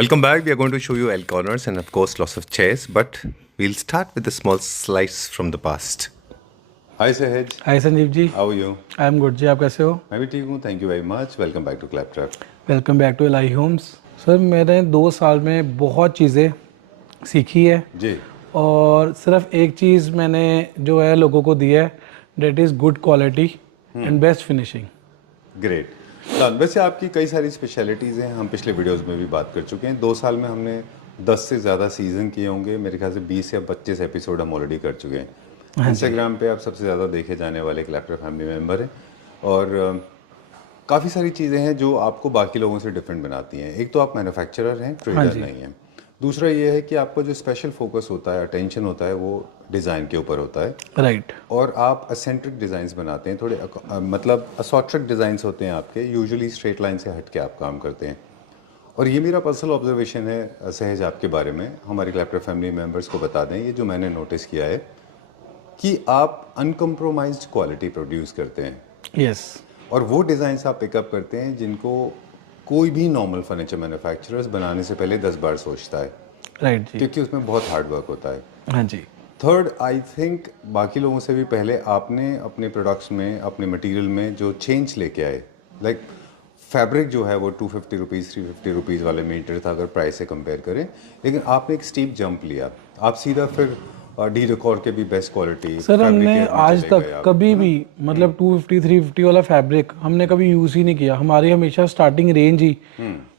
Welcome back. We are going to show you L corners and of course lots of chairs, but we'll start with a small slice from the past. Hi Sahaj. Hi Sanjeev ji, How are you? I am good जी, आप कैसे हो? मैं भी ठीक हूँ. Thank you very much. Welcome back to Claptrap. Welcome back to Ally Homes. Sir मैंने 2 साल में बहुत चीज़ें सीखी है जी. और सिर्फ एक चीज़ मैंने जो है लोगों को दी है, that is good quality and best finishing. Great. वैसे आपकी कई सारी स्पेशलिटीज़ हैं. हम पिछले वीडियोस में भी बात कर चुके हैं. 2 साल में हमने 10 से ज़्यादा सीज़न किए होंगे. मेरे ख्याल से 20 या 25 एपिसोड हम ऑलरेडी कर चुके हैं. इंस्टाग्राम पे आप सबसे ज़्यादा देखे जाने वाले क्लैप्ट्रैप फैमिली मेम्बर हैं और काफ़ी सारी चीज़ें हैं जो आपको बाकी लोगों से डिफरेंट बनाती हैं. एक तो आप मैन्युफैक्चरर हैं, ट्रेडर नहीं हैं. दूसरा ये है कि आपका जो स्पेशल फोकस होता है, अटेंशन होता है, वो डिज़ाइन के ऊपर होता है. राइट. और आप असेंट्रिक डिज़ाइंस बनाते हैं. थोड़े मतलब असॉट्रिक डिज़ाइंस होते हैं आपके. यूजुअली स्ट्रेट लाइन से हट के आप काम करते हैं. और ये मेरा पर्सनल ऑब्जर्वेशन है सहज आपके बारे में. हमारे क्लैप्ट्रैप फैमिली मेम्बर्स को बता दें, ये जो मैंने नोटिस किया है कि आप अनकम्प्रोमाइज्ड क्वालिटी प्रोड्यूस करते हैं. यस. और वो डिज़ाइंस आप पिकअप करते हैं जिनको कोई भी नॉर्मल फर्नीचर मैन्युफैक्चरर्स बनाने से पहले 10 बार सोचता है. राइट जी. क्योंकि उसमें बहुत हार्ड वर्क होता है. हाँ जी. थर्ड, आई थिंक बाकी लोगों से भी पहले आपने अपने प्रोडक्ट्स में, अपने मटेरियल में जो चेंज लेके आए. लाइक फैब्रिक जो है वो 250 रुपीज़ 350 रुपीज़ वाले मीटर था अगर प्राइस से कंपेयर करें. लेकिन आपने एक स्टीप जंप लिया. आप सीधा फिर डी डेकोर के भी बेस्ट क्वालिटी. सर हमने आज तक कभी भी मतलब 250 350 वाला फैब्रिक हमने कभी यूज़ ही नहीं किया. हमारी हमेशा स्टार्टिंग रेंज ही,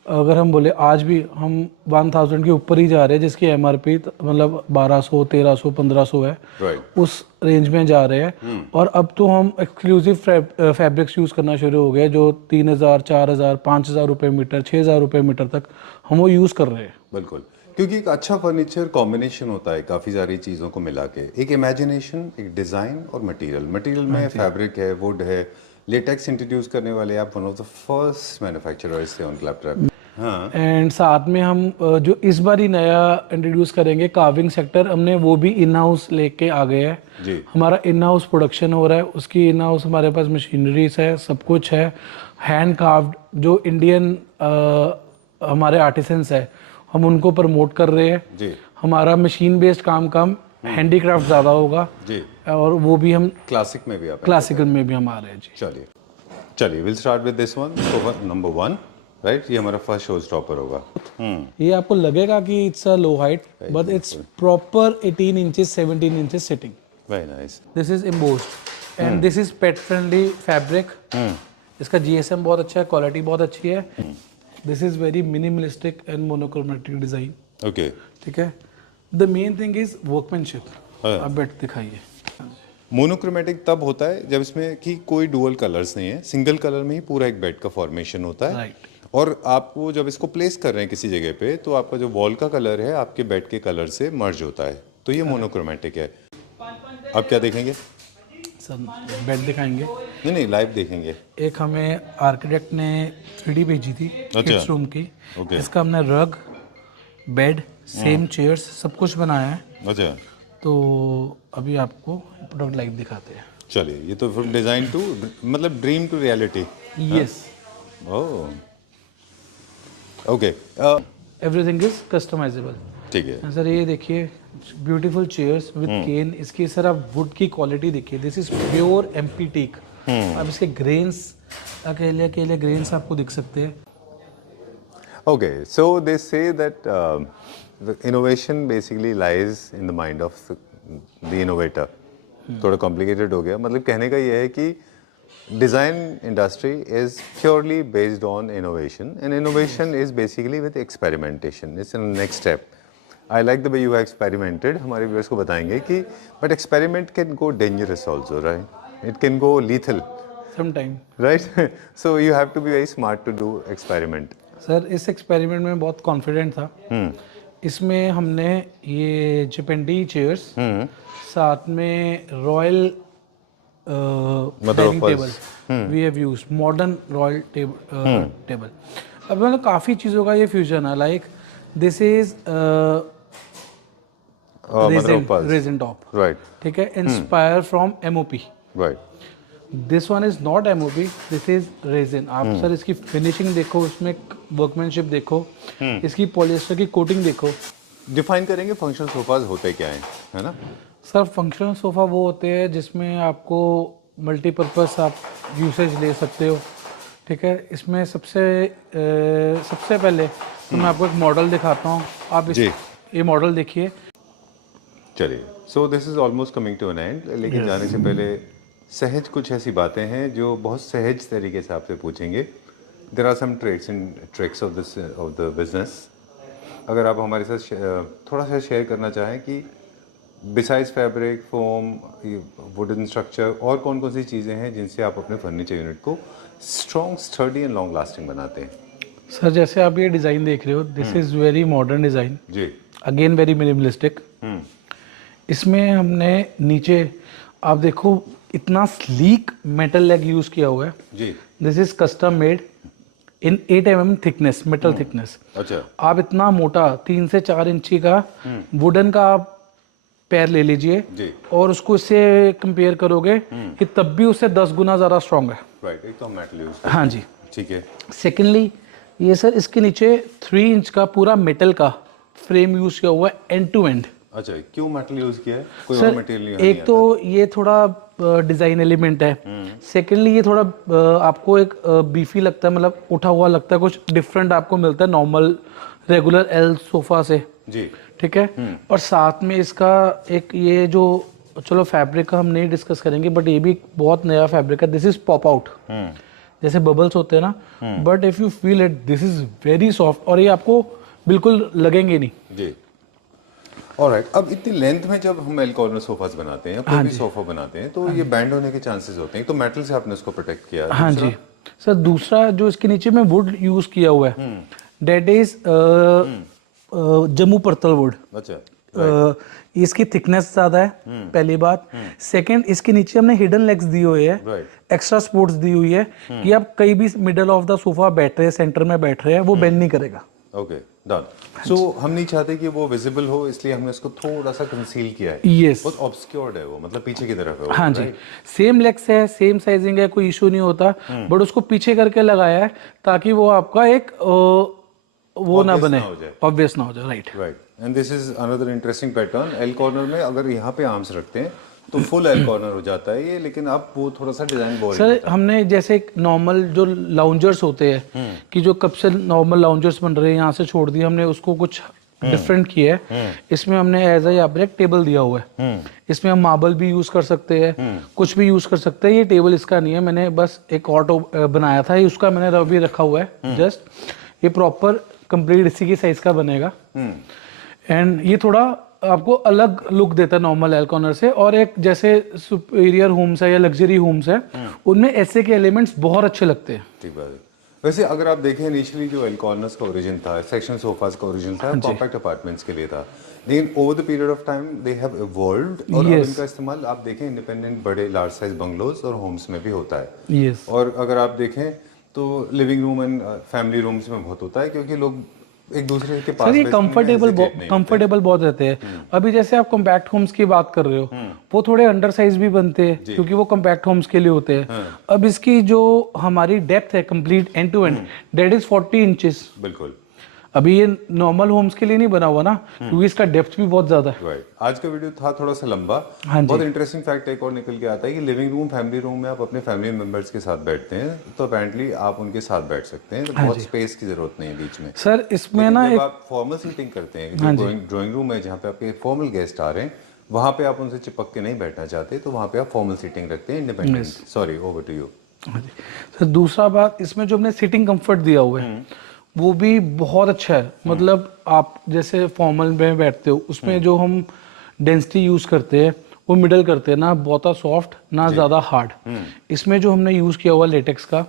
अगर हम बोले आज भी हम 1000 के ऊपर ही जा रहे हैं, जिसकी एमआरपी मतलब 1200 1300 1500 है. उस रेंज में जा रहे हैं. और अब तो हम एक्सक्लूसिव फैब्रिक्स यूज़ करना शुरू हो गए जो 3000 4000 5000 रुपये मीटर 6000 रुपये मीटर तक हम वो यूज़ कर रहे हैं. बिल्कुल. क्योंकि एक अच्छा फर्नीचर कॉम्बिनेशन होता है काफ़ी सारी चीज़ों को मिला के. एक इमेजिनेशन, एक डिज़ाइन और मटेरियल में फैब्रिक है, वुड है, लेटेक्स इंट्रोड्यूस करने वाले आप one of the first manufacturers थे ऑन क्लैप्ट्रैप. हाँ. एंड साथ में हम जो इस बार ही नया इंट्रोड्यूस करेंगे कार्विंग सेक्टर, हमने वो भी इन हाउस लेके आ गए हैं. जी. हमारा इन हाउस प्रोडक्शन हो रहा है, उसकी इन हाउस हमारे पास मशीनरीज है, सब कुछ है. हैंड कार्व्ड जो इंडियन हमारे आर्टिसंस है, हम उनको प्रमोट कर रहे हैं. जी. हमारा मशीन बेस्ड काम कम, हैंडीक्राफ्ट ज़्यादा होगा. जी. और वो भी हम क्लासिक में भी आप क्लासिकल में भी हम आ रहे हैं जी. चलिए will start with this one. Number 1, right. ये हमारा फर्स्ट शो स्टॉपर होगा. ये आपको लगेगा कि it's a low height, but it's proper 18 inches 17 inches sitting. Very nice. This is embossed and this is pet friendly fabric. इसका GSM बहुत अच्छा है, क्वालिटी बहुत अच्छी है. This is very minimalistic and monochromatic design. Okay. ठीक है. The main thing is workmanship. आप बेड दिखाइए. मोनोक्रोमेटिक तब होता है जब इसमें कि कोई डुअल कलर्स नहीं है. सिंगल कलर में ही पूरा एक बेड का फॉर्मेशन होता है. राइट. और आपको जब इसको प्लेस कर रहे हैं किसी जगह पे, तो आपका जो वॉल का कलर है आपके बेड के कलर से मर्ज होता है. तो ये मोनोक्रोमेटिक है. अब क्या देखेंगे सर? बेड दिखाएंगे. नहीं लाइव देखेंगे. एक हमें आर्किटेक्ट ने 3D भेजी थी किड्स रूम की. इसका हमने रग, बेड, सेम चेयर्स सब कुछ बनाया है. अच्छा. तो अभी आपको प्रोडक्ट लाइव दिखाते हैं. चलिए. ये तो फ्रॉम डिजाइन टू मतलब dream to reality. Yes. Oh. Okay. Everything is customizable. ठीक है. सर ये देखिए ब्यूटीफुल चेयर्स विद केन. इसकी सर आप वुड की क्वालिटी देखिए. This is pure MP teak. अब इसके ग्रेन्स अकेले अकेले ग्रेन्स आपको दिख सकते हैं. Okay, so they say that the innovation basically lies in the mind of the innovator. थोड़ा complicated हो गया. मतलब कहने का ये है कि design industry is purely based on innovation, and innovation is basically with experimentation. It's the next step. I like the way you have experimented. हमारे viewers को बताएंगे कि but experiment can go dangerous also, right? It can go lethal. Sometime. Right? So you have to be very smart to do experiment. Sir इस experiment में बहुत confident था. इसमें हमने ये चिपेंडी चेयर्स, साथ में royal dining table we have used, modern royal table. अब मतलब काफ़ी चीज़ों का ये फ्यूजन है. Like this is resin top. Right. ठीक है. Inspire from MOP. Right. This one is not MOP, this is resin. आप सर इसकी फिनिशिंग देखो, उसमें वर्कमैनशिप देखो, इसकी पॉलिएस्टर की कोटिंग देखो। डिफाइन करेंगे फंक्शनल सोफाज होते क्या हैं, है ना? सर फंक्शनल सोफ़ा वो होते हैं जिसमें आपको मल्टीपर्पज़ आप यूसेज ले सकते हो, ठीक है। इसमें सबसे पहले तो मैं आपको एक मॉडल दिखाता हूँ, आप जी। ये मॉडल देखिए। चलिए, so this is almost coming to an end, लेकिन जाने से पहले सहज कुछ ऐसी बातें हैं जो बहुत सहज तरीके से आपसे पूछेंगे। There are some trades and tricks of the business. अगर आप हमारे साथ थोड़ा सा शेयर करना चाहें कि besides fabric, foam, wooden structure, और कौन कौन सी चीज़ें हैं जिनसे आप अपने फर्नीचर यूनिट को strong, sturdy and long lasting बनाते हैं? सर जैसे आप ये डिज़ाइन देख रहे हो, this is very modern design, जी। Again very minimalistic. इसमें हमने नीचे आप देखो इतना स्लीक मेटल लेग यूज़ किया हुआ है जी। This is custom made in 8 mm thickness, metal thickness. अच्छा। आप इतना मोटा 3 से 4 इंची का वुडन का आप पैर ले लीजिए जी। और उसको इससे कंपेयर करोगे कि तब भी उससे 10 गुना ज़्यादा स्ट्रॉन्ग है। राइट, एक तो मेटल यूज। हाँ जी, ठीक है। सेकेंडली ये सर इसके नीचे 3 इंच का पूरा मेटल का फ्रेम यूज किया हुआ है एंड टू एंड। अच्छा, क्यों मेटल यूज किया है? कोई और सर मटेरियल नहीं? एक तो ये थोड़ा डिज़ाइन एलिमेंट है, सेकेंडली ये थोड़ा आपको एक बीफी लगता है, मतलब उठा हुआ लगता है, कुछ डिफरेंट आपको मिलता है नॉर्मल रेगुलर एल सोफ़ा से जी। ठीक है। और साथ में इसका एक ये जो, चलो फैब्रिक का हम नहीं डिस्कस करेंगे, बट ये भी बहुत नया फैब्रिक है। दिस इज पॉप आउट, जैसे बबल्स होते हैं ना, but if you feel it this is very soft, और ये आपको बिल्कुल लगेंगे नहीं। जी। ऑलराइट, अब इतनी लेंथ में जब हम एल कॉर्नर सोफास बनाते हैं, कोई भी सोफा बनाते हैं, तो ये बैंड होने के चांसेस होते हैं। तो मेटल से आपने उसको प्रोटेक्ट किया है। हाँ जी सर, दूसरा जो इसके नीचे में वुड यूज किया हुआ है डेट इज जम्मू पर्तल वुड। अच्छा। इसकी थिकनेस ज़्यादा है, पहली बात। सेकंड, इसके नीचे हमने हिडन लेग्स दी हुई है, एक्स्ट्रा सपोर्ट्स दी हुई है कि आप कहीं भी मिडल ऑफ द सोफा बैठ रहे हैं, सेंटर में बैठ रहे हैं, वो बेंड नहीं करेगा। Okay, done. सो हम नहीं चाहते कि वो विजिबल हो, इसलिए हमने उसको थोड़ा सा कंसील किया है। यस, बहुत ऑब्सक्योर्ड है वो, मतलब पीछे की तरफ है वो। हाँ जी, सेम लेग्स है, सेम साइजिंग है, कोई इशू नहीं होता, बट उसको पीछे करके लगाया है ताकि वो आपका एक वो ना बने, ऑब्वियस ना हो जाए। Right right, and this is another interesting pattern. L corner में अगर यहाँ पे आर्म्स रखते हैं तो फुल एल कॉर्नर हो जाता है ये, लेकिन आप वो थोड़ा सा डिजाइन बोरिंग सर हमने जैसे एक नॉर्मल जो लाउंजर्स होते हैं कि जो कब से नॉर्मल लाउंजर्स बन रहे हैं, यहाँ से छोड़ दिए हमने, उसको कुछ डिफरेंट किया है। इसमें हमने एज यहाँ पर एक टेबल दिया हुआ है, इसमें हम मार्बल भी यूज कर सकते हैं, कुछ भी यूज कर सकते हैं। ये टेबल इसका नहीं है, मैंने बस एक ऑटो बनाया था, उसका मैंने अभी रखा हुआ है जस्ट। ये प्रॉपर कंप्लीट इसी की साइज का बनेगा, एंड ये थोड़ा आपको अलग लुक देता है नॉर्मल एल कॉर्नर से। और एक जैसे सुपीरियर होम्स है या लग्जरी होम्स है, उनमें ऐसे के एलिमेंट्स बहुत अच्छे लगते हैं। ठीक बात है। वैसे अगर आप देखें, इनिशियली जो एल कॉर्नर्स का ओरिजिन था, सेक्शन सोफास का ओरिजिन था, कॉम्पैक्ट अपार्टमेंट्स के लिए था, लेकिन over the period of time they have evolved, और अब इनका इस्तेमाल आप देखें इंडिपेंडेंट बड़े लार्ज साइज बंगलोज और होम्स में भी होता है। यस, और अगर आप देखें तो living room and family rooms में बहुत होता है, क्योंकि लोग एक दूसरे के पास सर ये कंफर्टेबल बहुत रहते हैं। अभी जैसे आप कॉम्पैक्ट होम्स की बात कर रहे हो, वो थोड़े अंडर साइज भी बनते हैं क्योंकि वो कॉम्पैक्ट होम्स के लिए होते हैं। अब इसकी जो हमारी डेप्थ है complete end to end, that is 40 inches. बिल्कुल। अभी ये नॉर्मल होम्स के लिए नहीं बना हुआ ना, क्योंकि इसका डेप्थ भी बहुत ज्यादा है। राइट, आज का वीडियो था थोड़ा सा लंबा। हाँ बहुत इंटरेस्टिंग फैक्ट एक और निकल के आता है कि लिविंग रूम, फैमिली रूम में आप अपने फैमिली मेंबर्स के साथ बैठते हैं, तो अपेरेंटली आप उनके साथ बैठ सकते हैं, तो बहुत स्पेस की जरूरत नहीं है बीच में। सर इसमें ना जब आप फॉर्मल सीटिंग करते हैं, ड्राइंग रूम है जहाँ पे आपके फॉर्मल गेस्ट आ रहे हैं, वहाँ पे आप उनसे चिपक के नहीं बैठना चाहते, तो वहाँ पे आप फॉर्मल सीटिंग रखते हैं, independent. Sorry, over to you. Sir दूसरा बात, इसमें जो हमने सिटिंग कंफर्ट दिया हुआ है वो भी बहुत अच्छा है। मतलब आप जैसे फॉर्मल में बैठते हो, उसमें जो हम डेंसिटी यूज करते हैं वो मिडल करते हैं ना, बहुत सॉफ्ट ना ज़्यादा हार्ड। इसमें जो हमने यूज किया हुआ लेटेक्स का,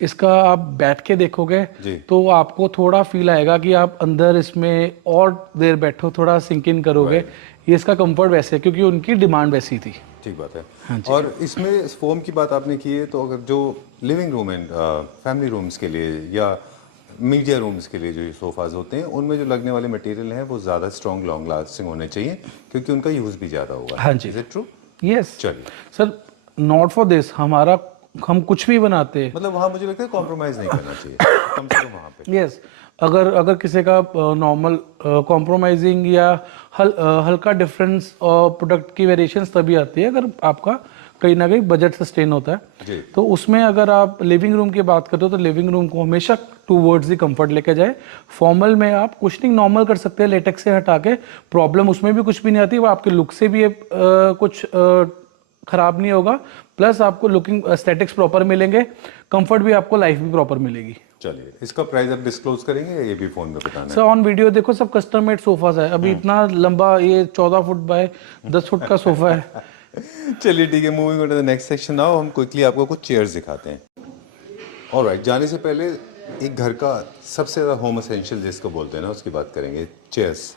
इसका आप बैठ के देखोगे तो आपको थोड़ा फील आएगा कि आप अंदर इसमें और देर बैठो, थोड़ा सिंक इन करोगे। ये इसका कंफर्ट वैसे है क्योंकि उनकी डिमांड वैसी थी। ठीक बात है। हाँ, और इसमें फोम की बात आपने की है, तो अगर जो living room and family rooms के लिए या मीडिया रूम्स के लिए जो सोफाज होते हैं, उनमें जो लगने वाले मटेरियल हैं वो ज़्यादा स्ट्रॉन्ग, लॉन्ग लास्टिंग होने चाहिए, क्योंकि उनका यूज़ भी ज़्यादा होगा। हाँ जी, इज इट ट्रू? यस। चलिए सर, नॉट फॉर दिस, हमारा हम कुछ भी बनाते हैं। मतलब वहाँ मुझे लगता है कॉम्प्रोमाइज नहीं करना चाहिए कम से कम वहाँ पे। यस, अगर अगर किसी का नॉर्मल कॉम्प्रोमाइजिंग या हल्का डिफरेंस और प्रोडक्ट की वेरिएशंस तभी आती है अगर आपका कहीं ना कहीं बजट सस्टेन होता है। जी। तो उसमें अगर आप लिविंग रूम की बात करते हो तो लिविंग रूम को हमेशा टूवर्ड्स ही कंफर्ट लेके जाए। फॉर्मल में आप कुशनिंग नॉर्मल कर सकते हैं लेटेक्स से हटा के, प्रॉब्लम उसमें भी कुछ भी नहीं आती, वो आपके लुक से भी कुछ खराब नहीं होगा, प्लस आपको लुकिंग एस्थेटिक्स प्रॉपर मिलेंगे, कंफर्ट भी आपको, लाइफ भी प्रॉपर मिलेगी। चलिए, इसका प्राइस आप डिस्क्लोज करेंगे या ये भी फोन में बताना सर ऑन वीडियो देखो सब कस्टम मेड सोफाज है, अभी इतना लंबा ये 14 फुट बाय 10 फुट का सोफा है। है? चलिए ठीक है, moving on to the next section. Now हम क्विकली आपको कुछ चेयर्स दिखाते हैं। ऑलराइट, जाने से पहले एक घर का सबसे ज़्यादा होम एसेंशियल जिसको बोलते हैं ना, उसकी बात करेंगे, चेयर्स।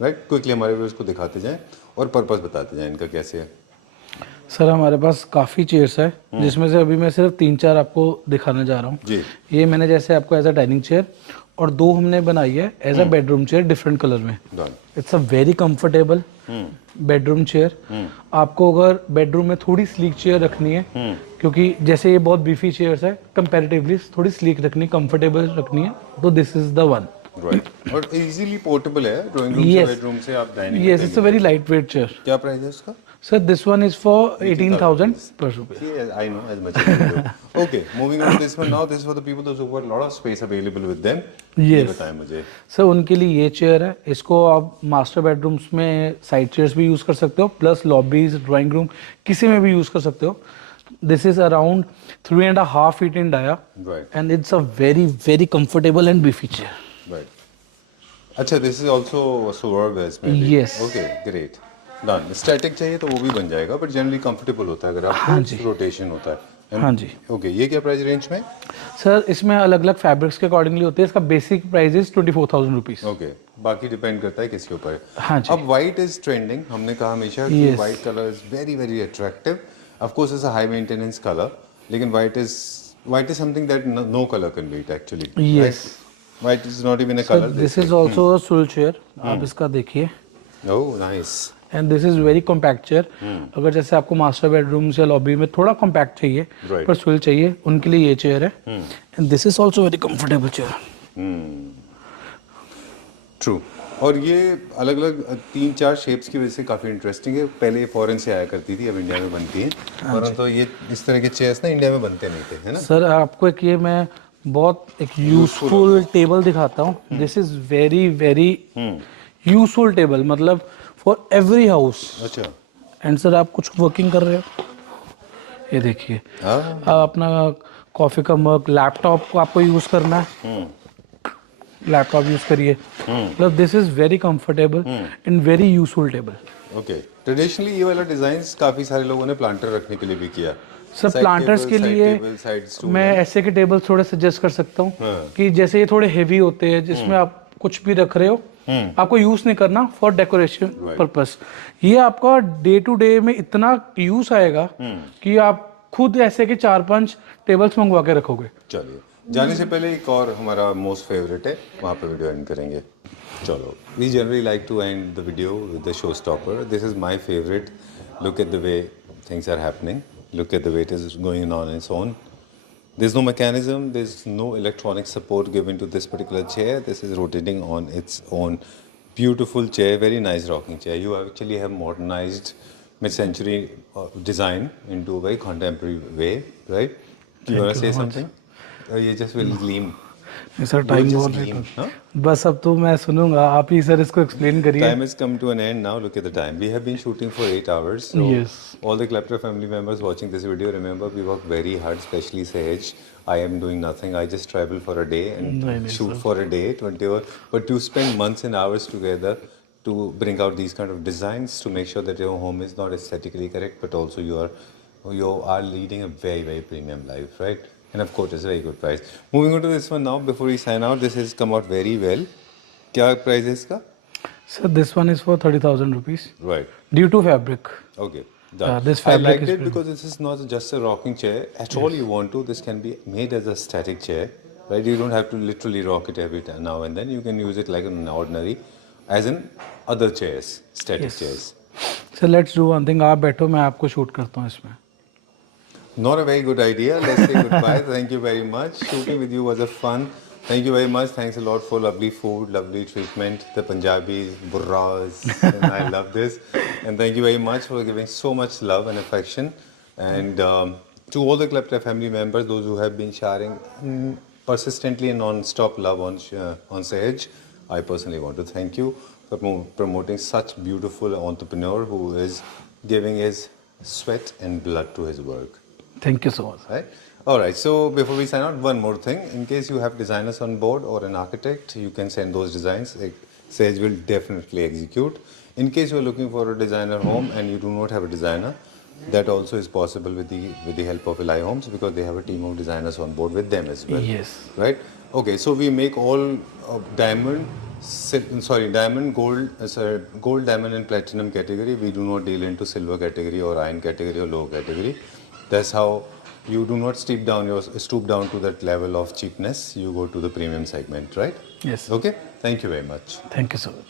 राइट, क्विकली हमारे व्यूअर्स को दिखाते जाएं और पर्पस बताते जाएं इनका कैसे है। सर हमारे पास काफ़ी चेयर्स है, जिसमें से अभी मैं सिर्फ 3-4 आपको दिखाने जा रहा हूँ। जी। ये मैंने जैसे आपको एज अ डाइनिंग चेयर, और 2 हमने बनाई है as a bedroom chair different colour में। Done. It's a very comfortable bedroom chair. आपको अगर बेडरूम में थोड़ी स्लीक चेयर रखनी है, क्योंकि जैसे ये बहुत बीफी चेयर्स है, कंपैरेटिवली थोड़ी स्लीक रखनी, कंफर्टेबल रखनी है, तो this is the one. Right, और इजीली पोर्टेबल है, ड्राइंग रूम से बेडरूम से आप dining. Yes, it's a very light weight chair. क्या प्राइस है उसका? Sir this one is for 18,000 per rupees. Yeah, I know as much as you do. Okay, moving on to this one now. This is for the people those who have a lot of space available with them. ये Yes. बताएं मुझे। Sir उनके लिए ये chair है, इसको आप master bedrooms में साइड चेयर्स भी यूज़ कर सकते हो, प्लस लॉबीज, ड्राइंग रूम, किसी में भी यूज़ कर सकते हो। This is around 3.5 feet in dia, Right. and it's a very very comfortable and beefy chair. Right. अच्छा, this is also Suburb is maybe. Yes. Okay, great. Done. Static चाहिए तो वो भी बन जाएगा, but generally comfortable होता है अगर आपको रोटेशन होता है। हाँ जी। ओके, ये क्या प्राइस रेंज में? सर इसमें अलग अलग फैब्रिक्स के अकॉर्डिंगली होते हैं, इसका basic price is 24,000 rupees. Okay, बाकी डिपेंड करता है किसके ऊपर। हाँ जी। अब व्हाइट इज ट्रेंडिंग, हमने कहा हमेशा कि white colour is very very attractive. Of course it's a high maintenance colour, लेकिन white is something that no colour can beat actually. Yes, white is not even a colour. This is also a सुल chair, आप इसका देखिए। Oh nice. And this is very compact chair. अगर जैसे आपको master bedroom या lobby में थोड़ा कॉम्पैक्ट चाहिए, Right. पर स्विल चाहिए, उनके लिए ये चेयर है। And this is also very comfortable chair. True. और ये अलग अलग 3-4 शेप्स की वजह से काफ़ी इंटरेस्टिंग है। पहले फॉरेन से आया करती थी, अब इंडिया में बनती है। और तो ये इस तरह के चेयर्स ना इंडिया में बनते नहीं थे, है ना? सर आपको एक ये मैं बहुत एक यूजफुल टेबल दिखाता हूँ। This is very very useful table, मतलब फॉर एवरी हाउस। अच्छा। एंड सर आप कुछ वर्किंग कर रहे हो, ये देखिए, आप अपना कॉफी का मग, लैपटॉप को आपको यूज करना है, लैपटॉप यूज करिए। मतलब this is very comfortable and very useful table. Okay, traditionally ये वाला डिजाइन काफ़ी सारे लोगों ने प्लांटर रखने के लिए भी किया। सर प्लांटर्स के लिए मैं ऐसे के टेबल थोड़े सजेस्ट कर सकता हूँ कि जैसे ये थोड़े हेवी होते हैं, जिसमें आप कुछ भी रख रहे हो, आपको यूज नहीं करना फॉर डेकोरेशन पर्पस। ये आपका डे टू डे में इतना यूज आएगा कि आप खुद ऐसे के 4-5 टेबल्स मंगवा के रखोगे। चलिए, जाने से पहले एक और हमारा मोस्ट फेवरेट है, वहाँ पे वीडियो एंड करेंगे। चलो, we generally like to end the video with the show stopper. This is my favourite. Look at the way things are happening, look at the way it is going on its own. There's no mechanism, there's no electronic support given to this particular chair. This is rotating on its own. Beautiful chair, very nice rocking chair. You actually have modernized mid-century design into a very contemporary way, right? Do you want to say something? You just will gleam. Sir time बहुत है, बस अब तो मैं सुनूंगा, आप ही sir इसको explain करिए। Time has come to an end now. Look at the time. We have been shooting for 8 hours. So Yes. all the Klepter family members watching this video, remember we work very hard, especially Sahej. I am doing nothing. I just travel for a day and shoot for a day, 20 hours. But to spend months and hours together to bring out these kind of designs to make sure that your home is not aesthetically correct, but also you are leading a very very premium life, right? And of course, it's a very good price. Moving on to this one now, before we sign out, this has come out very well. क्या price है इसका? Sir, this one is for 30,000 rupees. Right. Due to fabric. Okay. Done. This I fabric liked is it because this is not just a rocking chair. At all you want to, this can be made as a static chair. Right? You don't have to literally rock it every now and then. You can use it like an ordinary, as in other chairs, static chairs. Sir, let's do one thing. आप बैठो, मैं आपको shoot करता हूँ इसमें। Not a very good idea. Let's say goodbye. Thank you very much. Shooting with you was a fun. Thank you very much. Thanks a lot for lovely food, lovely treatment. The Punjabis, burras, and I love this. And thank you very much for giving so much love and affection. And to all the Club Club family members, those who have been sharing persistently and non-stop love on Sahej, I personally want to thank you for promoting such beautiful entrepreneur who is giving his sweat and blood to his work. Thank you so much. Right? All right. So before we sign out, one more thing. In case you have designers on board or an architect, you can send those designs. Sage will definitely execute. In case you are looking for a designer home and you do not have a designer, that also is possible with the help of Eli Homes, because they have a team of designers on board with them as well. Yes. Right. Okay. So we make all diamond, gold, diamond, and platinum category. We do not deal into silver category or iron category or low category. That's how you do not stoop down to that level of cheapness. You go to the premium segment, right? Yes. Okay. Thank you very much. Thank you so much.